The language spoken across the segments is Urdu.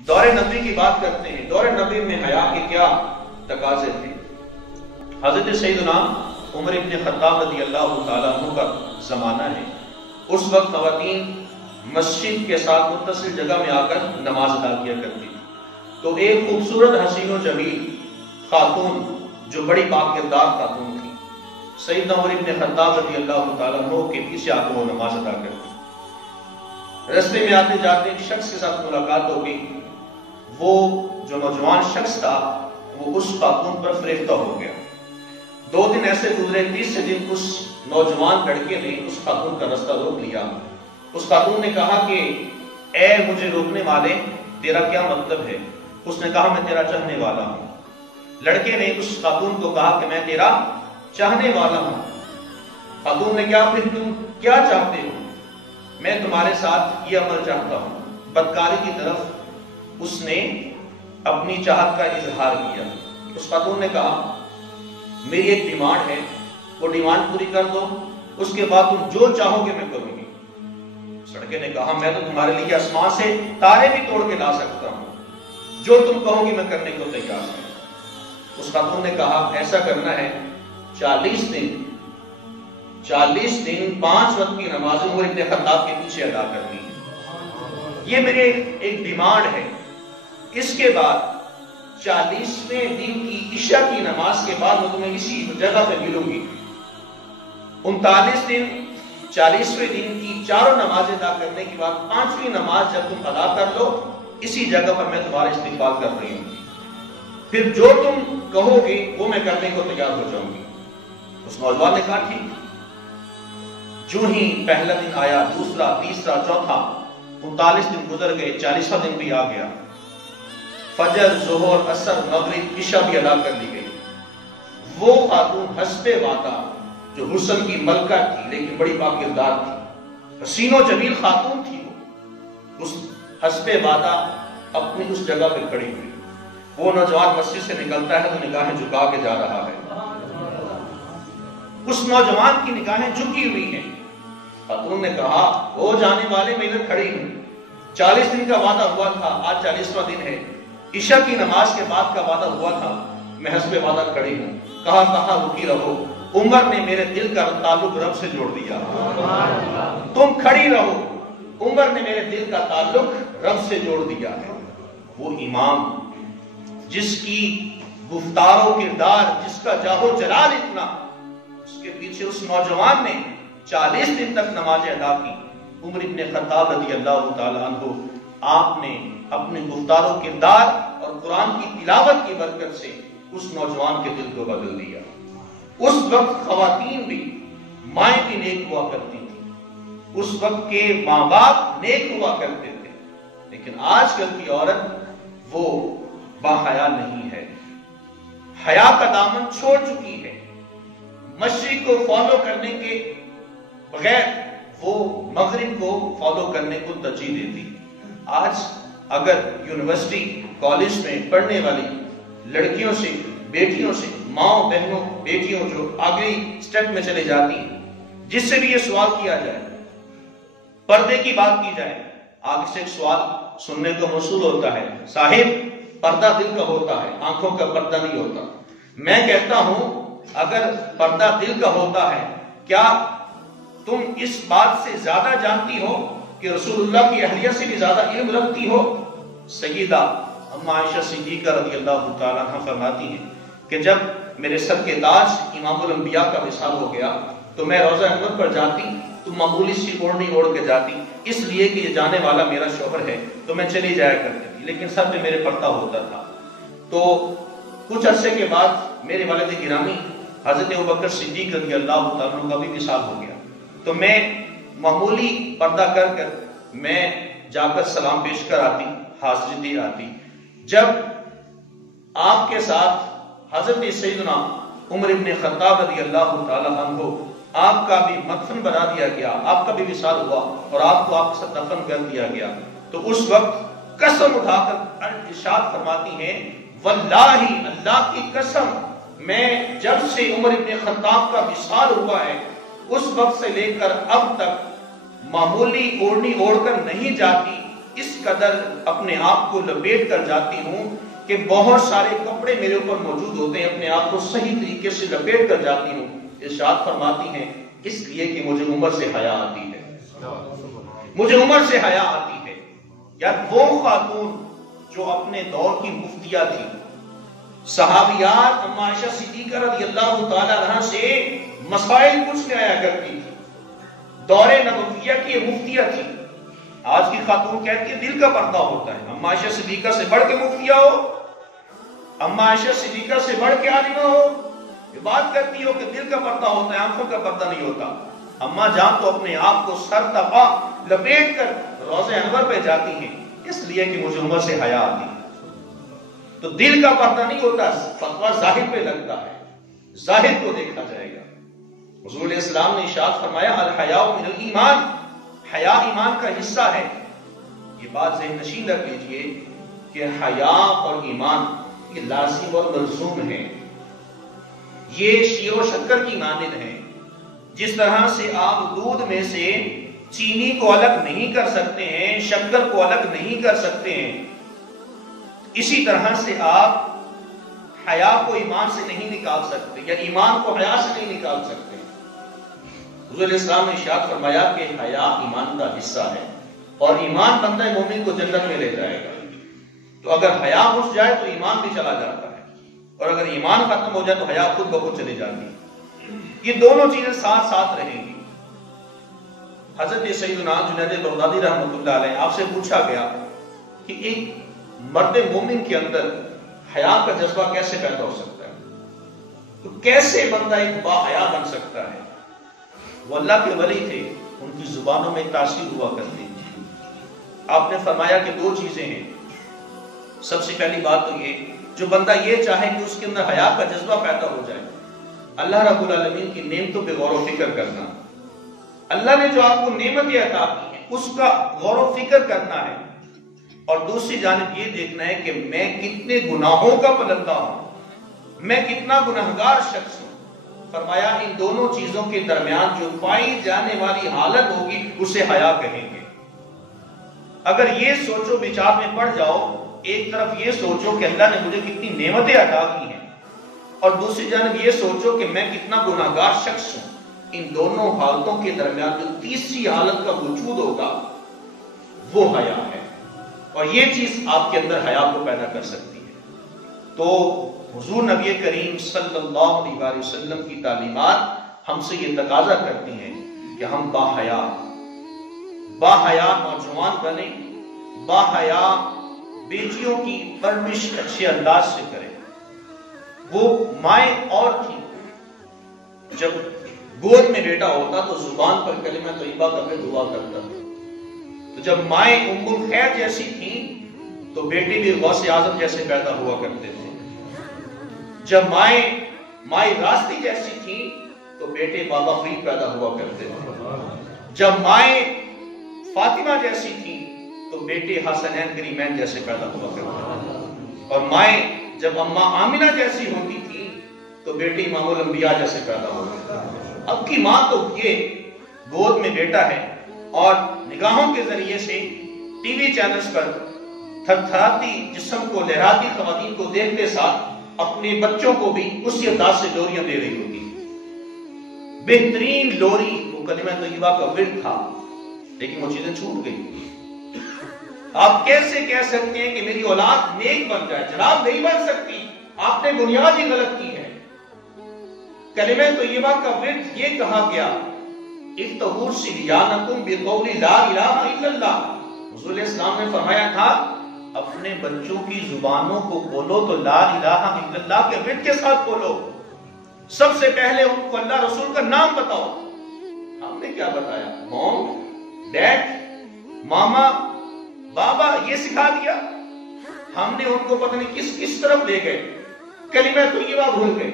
دور نبی کی بات کرتے ہیں. دور نبی میں حیا کے کیا تقاضے تھے؟ حضرت سیدنا عمر ابن خطاب رضی اللہ تعالیٰ عنہ کا زمانہ ہے. اس وقت خواتین مسجد کے ساتھ متصل جگہ میں آ کر نماز ادا کیا کرتی تھی. تو ایک خوبصورت حسین و جمیل خاتون جو بڑی باکردار خاتون تھی، سیدنا عمر ابن خطاب رضی اللہ تعالیٰ عنہ کے پیچھے آ کر وہ نماز ادا کرتی. رستے میں آتے جاتے ایک شخص کے ساتھ ملاقات ہو گئی. وہ جو نوجوان شخص تھا وہ اس خاتون پر فریفتہ ہو گیا. 2 دن ایسے گزرے. تیسرے دن اس نوجوان لڑکے نے اس خاتون کا رستہ روک لیا. اس خاتون نے کہا کہ اے مجھے روکنے والے، تیرا کیا مطلب ہے؟ اس نے کہا میں تیرا چاہنے والا ہوں. لڑکے نے اس خاتون کو کہا کہ میں تیرا چاہنے والا ہوں. خاتون نے کہا پھر تم کیا چاہتے ہو؟ میں تمہارے ساتھ یہ عمل چاہتا ہوں. بدکاری کی طرف اس نے اپنی چاہت کا اظہار کیا. اس خاتون نے کہا میری ایک ڈیمانڈ ہے، وہ ڈیمانڈ پوری کر دو، اس کے بعد تم جو چاہو گے میں کروں گی. اس لڑکے نے کہا میں تو تمہارے لیے آسمان سے تارے بھی توڑ کے لا سکتا ہوں، جو تم کہو گی میں کرنے کو تیار ہوں. اس خاتون نے کہا ایسا کرنا ہے 40 دن 5 وقت کی نماز عمر ابن خطاب کے پیچھے ادا کرنی ہے. یہ میرے ایک ڈیمانڈ ہے. اس کے بعد 40ویں دن کی عشاء کی نماز کے بعد میں تمہیں اسی جگہ پہ ملوں گی. 39 دن 40ویں دن کی چاروں نمازیں ادا کرنے کے بعد 5ویں نماز جب تم ادا کر لو اسی جگہ پر میں تمہارا استقبال کر رہی ہوں. پھر جو تم کہو گے وہ میں کرنے کو تیار ہو جاؤں گی. اس نوجوان نے کہا ٹھیک. جو ہی پہلا دن آیا، دوسرا، تیسرا، چوتھا، 39 دن گزر گئے، 40واں دن بھی آ گیا. فجر، ظہر، عصر، مغرب، عشاء بھی ادا کر لی گئی. وہ خاتون حسب وعدہ جو حسن کی ملکہ تھی لیکن بڑی باکردار تھی، حسین و جمیل خاتون تھی، اس حسب وعدہ اپنی اس جگہ پہ کھڑی ہوئی. وہ نوجوان مسجد سے نکلتا ہے تو نگاہیں جھکا کے جا رہا ہے. اس نوجوان کی نگاہیں جھکی ہوئی ہیں. خاتون نے کہا وہ جانے والے میں ادھر کھڑی ہوں. 40 دن کا وعدہ ہوا تھا، آج 40واں دن ہے. عشاء کی نماز کے بعد کا وعدہ ہوا تھا، میں حسب وعدہ کھڑی ہوں. کہا رکی رہو. عمر نے میرے دل کا تعلق رب سے جوڑ دیا. تم کھڑی رہو. عمر نے میرے دل کا تعلق رب سے جوڑ دیا ہے. وہ امام جس کی گفتار و کردار، جس کا جاہ و جلال اتنا، اس کے پیچھے اس نوجوان نے 40 دن تک نمازیں ادا کی. عمر ابن خطاب رضی اللہ تعالیٰ عنہ، آپ نے اپنے گفتار و کردار اور قرآن کی تلاوت کی برکت سے اس نوجوان کے دل کو بدل دیا. اس وقت خواتین بھی، مائیں بھی نیک ہوا کرتی تھی. اس وقت کے ماں باپ نیک ہوا کرتے تھے. لیکن آج کل کی عورت وہ باحیا نہیں ہے. حیا کا دامن چھوڑ چکی ہے. مشرق کو فالو کرنے کے بغیر وہ مغرب کو فالو کرنے کو ترجیح دیتی. آج اگر یونیورسٹی کالج میں پڑھنے والی لڑکیوں سے، بیٹیوں سے، ماؤں بہنوں بیٹیوں جو آگے سٹیپ میں چلے جاتی ہیں، جس سے بھی یہ سوال کیا جائے، پردے کی بات کی جائے، آگے سے ایک سوال سننے کو موصول ہوتا ہے صاحب پردہ دل کا ہوتا ہے، آنکھوں کا پردہ نہیں ہوتا. میں کہتا ہوں اگر پردہ دل کا ہوتا ہے، کیا تم اس بات سے زیادہ جانتی ہو کہ رسول اللہ کی اہلیہ سے بھی زیادہ علم رکھتی ہو؟ سیدہ ام عائشہ صدیقہ رضی اللہ تعالیٰ عنہ فرماتی ہیں کہ جب میرے سر کے تاج امام الانبیاء کا وصال ہو گیا تو میں روضہ انور پر جاتی تو معمولی سی اوڑھنی اوڑھ کے جاتی، اس لیے کہ یہ جانے والا میرا شوہر ہے تو میں چلی جایا کرتی تھی، لیکن سر پہ میرے پردہ ہوتا تھا. تو کچھ عرصے کے بعد میرے والد گرامی حضرت ابوبکر صدیق رضی اللہ تعالیٰ عنہ کا بھی وصال ہو گیا. تو میں معمولی پردہ کر میں جا کر سلام پیش کر آتی، حاضری دی آتی. جب آپ کے ساتھ حضرت سیدنا عمر ابن خطاب رضی اللہ تعالیٰ عنہ، آپ کا بھی مدفن بنا دیا گیا، آپ کا بھی وصال ہوا اور آپ کو آپ کے ساتھ دفن کر دیا گیا، تو اس وقت قسم اٹھا کر ارشاد فرماتی ہیں واللہ، اللہ کی قسم، میں جب سے عمر ابن خطاب کا وصال ہوا ہے اس وقت سے لے کر اب تک معمولی اوڑھنی اوڑھ کر نہیں جاتی، اس قدر اپنے آپ کو لپیٹ کر جاتی ہوں کہ بہت سارے کپڑے میرے اوپر موجود ہوتے ہیں، اپنے آپ کو صحیح طریقے سے لپیٹ کر جاتی ہوں. ارشاد فرماتی ہیں اس لیے کہ مجھے عمر سے حیا آتی ہے، مجھے عمر سے حیا آتی ہے. یار وہ خاتون جو اپنے دور کی مفتیہ تھی، صحابیات اما عائشہ صدیقہ رضی اللہ تعالی عنہا سے مسائل پوچھنے آیا کرتی تھی، دور نبویہ کی مفتیہ تھی. آج کی خاتون کہتی ہے دل کا پردہ ہوتا ہے. اما عائشہ صدیقہ سے بڑھ کے مفتیہ ہو، اما عائشہ صدیقہ سے بڑھ کے عالمہ ہو، یہ بات کرتی ہو کہ دل کا پردہ ہوتا ہے، آنکھوں کا پردہ نہیں ہوتا. اما جان تو اپنے آپ کو سر تپا لپیٹ کر روضہ انور پہ جاتی ہیں اس لیے کہ مجھے عمر سے حیا آتی ہے. تو دل کا پردہ نہیں ہوتا، فتویٰ ظاہر پہ لگتا ہے، ظاہر کو دیکھا جائے گا. حضور علیہ السلام نے ارشاد فرمایا الحیاء من الایمان، حیا ایمان کا حصہ ہے. یہ بات ذہن نشین رکھ لیجئے کہ حیا اور ایمان یہ لازم اور ملزوم ہیں. یہ شیر و شکر کی مانند ہیں. جس طرح سے آپ دودھ میں سے چینی کو الگ نہیں کر سکتے ہیں، شکر کو الگ نہیں کر سکتے ہیں، اسی طرح سے آپ حیا کو ایمان سے نہیں نکال سکتے یا ایمان کو حیا سے نہیں نکال سکتے. حضور علیہ السلام نے ارشاد فرمایا کہ حیا ایمان کا حصہ ہے اور ایمان بندہ مومن کو جنت میں لے جائے گا. تو اگر حیا گھس جائے تو ایمان بھی چلا جاتا ہے، اور اگر ایمان ختم ہو جائے تو حیا خود بخود چلی جاتی ہے. یہ دونوں چیزیں ساتھ ساتھ رہیں گی. حضرت سیدنا جنید بغدادی رحمۃ اللہ علیہ آپ سے پوچھا گیا کہ ایک مرد مومن کے اندر حیا کا جذبہ کیسے پیدا ہو سکتا ہے، تو کیسے بندہ ایک با حیا بن سکتا ہے. وہ اللہ کے ولی تھے، ان کی زبانوں میں تاثیر ہوا کرتی تھی. آپ نے فرمایا کہ دو چیزیں ہیں. سب سے پہلی بات تو یہ جو بندہ یہ چاہے کہ اس کے اندر حیا کا جذبہ پیدا ہو جائے، اللہ رب العالمین کی نعمتوں پہ غور و فکر کرنا. اللہ نے جو آپ کو نعمتیں عطا کی ہیں اس کا غور و فکر کرنا ہے. اور دوسری جانب یہ دیکھنا ہے کہ میں کتنے گناہوں کا پلندہ ہوں، میں کتنا گناہگار شخص ہوں. فرمایا ان دونوں چیزوں کے درمیان جو پائی جانے والی حالت ہوگی اسے حیا کہیں گے. اگر یہ سوچو بچار میں پڑ جاؤ، ایک طرف یہ سوچو کہ اللہ نے مجھے کتنی نعمتیں عطا کی ہیں اور دوسری جانب یہ سوچو کہ میں کتنا گناہگار شخص ہوں، ان دونوں حالتوں کے درمیان جو تیسری حالت کا وجود ہوگا وہ حیا ہے. اور یہ چیز آپ کے اندر حیا کو پیدا کر سکتی ہے. تو حضور نبی کریم صلی اللہ علیہ وسلم کی تعلیمات ہم سے یہ تقاضا کرتی ہیں کہ ہم باحیا نوجوان بنیں، باحیا بیٹیوں کی پرورش اچھے انداز سے کریں. وہ مائیں اور تھی، جب گود میں بیٹا ہوتا تو زبان پر کلمہ طیبہ کا بھی دعا کرتا تھا. تو جب مائیں ام الخیر جیسی تھیں تو بیٹے بھی غوث اعظم جیسے پیدا ہوا کرتے تھے. جب مائیں راستی جیسی تھیں تو بیٹے بابا فرید پیدا ہوا کرتے تھے. جب مائیں فاطمہ جیسی تھیں تو بیٹے حسنین کریمین جیسے پیدا ہوا کرتے تھے. اور مائیں جب اماں آمنہ جیسی ہوتی تھی تو بیٹے امام الانبیاء جیسے پیدا ہوتے تھے. اب کی ماں تو یہ گود میں بیٹا ہے اور نگاہوں کے ذریعے سے ٹی وی چینلز پر تھرتھراتی جسم کو لہراتی خواتین کو دیکھتے ساتھ اپنے بچوں کو بھی اسی انداز سے لوریاں دے رہی ہوتی. بہترین لوری وہ کلمہ طیبہ کا ورد تھا، لیکن وہ چیزیں چھوٹ گئی. آپ کیسے کہہ سکتے ہیں کہ میری اولاد نیک بن جائے؟ جناب نہیں بن سکتی، آپ نے بنیاد ہی غلط کی ہے. کلمہ طیبہ کا ورد یہ کہا گیا افتحوا صبیانکم بقول لا الہ الا اللہ. حضور علیہ السلام نے فرمایا تھا اپنے بچوں کی زبانوں کو کھولو تو لا الہ الا اللہ کے ورد کے ساتھ کھولو. سب سے پہلے ان کو اللہ رسول کا نام بتاؤ. ہم نے کیا بتایا؟ موم، ڈیڈ، ماما، بابا، یہ سکھا دیا. ہم نے ان کو پتہ نہیں کس طرف لے گئے، کلمہ طیبہ بھول گئے.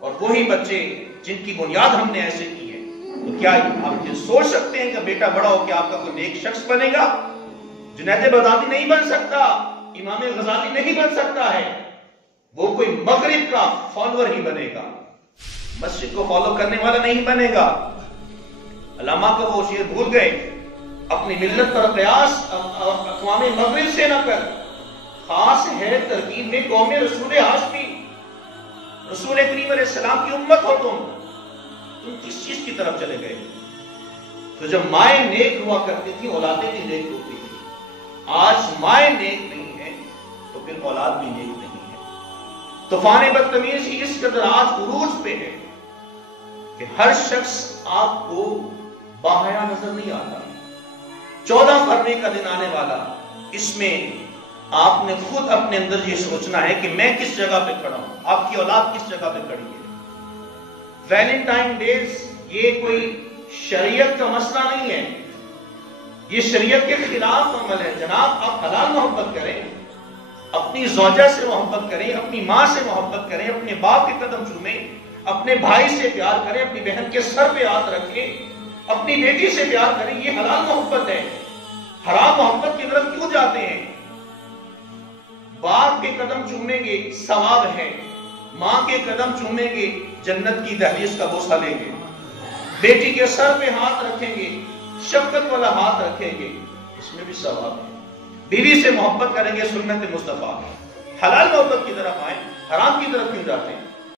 اور وہی بچے جن کی بنیاد ہم نے ایسے کی ہے، تو کیا آپ یہ سوچ سکتے ہیں کہ بیٹا بڑا ہو کہ آپ کا کوئی نیک شخص بنے گا؟ جنید بغدادی نہیں بن سکتا، امام غزالی نہیں بن سکتا ہے. وہ کوئی مغرب کا فالوور ہی بنے گا، مسجد کو فالو کرنے والا نہیں بنے گا. علامہ کا وہ شعر بھول گئے اپنی ملت پر قیاس اقوام مغرب سے نہ کر، خاص ہے ترکیب میں قوم رسول ہاشمی، رسول کریم علیہ السلام کی امت ہو تم کس چیز کی طرف چلے گئے؟ تو جب مائیں نیک ہوا کرتی تھی اولادیں بھی نیک ہوتی تھی، آج مائیں نیک نہیں ہیں تو پھر اولاد بھی نیک نہیں ہے۔ طوفان بدتمیزی اس قدر آج عروج پہ ہے کہ ہر شخص آپ کو باحیا نظر نہیں آتا۔ 14 فروری کا دن آنے والا، اس میں آپ نے خود اپنے اندر یہ سوچنا ہے کہ میں کس جگہ پہ کھڑا ہوں، آپ کی اولاد کس جگہ پہ کھڑی ہے۔ ویلنٹائن ڈیز یہ کوئی شریعت کا مسئلہ نہیں ہے، یہ شریعت کے خلاف عمل ہے۔ جناب آپ حلال محبت کریں، اپنی زوجہ سے محبت کریں، اپنی ماں سے محبت کریں، اپنے باپ کے قدم چومیں، اپنے بھائی سے پیار کریں، اپنی بہن کے سر پہ ہاتھ رکھیں، اپنی بیٹی سے پیار کریں، یہ حلال محبت ہے۔ حرام محبت کی طرف کیوں جاتے ہیں؟ باپ کے قدم چومیں گے ثواب ہے، ماں کے قدم چومیں گے جنت کی دہلیز کا بوسہ لیں گے، بیٹی کے سر پہ ہاتھ رکھیں گے شفقت والا ہاتھ رکھیں گے، اس میں بھی ثواب ہے۔ بیوی سے محبت کریں گے سنت مصطفیٰ، حلال محبت کی طرف آئیں، حرام کی طرف کیوں جاتے ہیں؟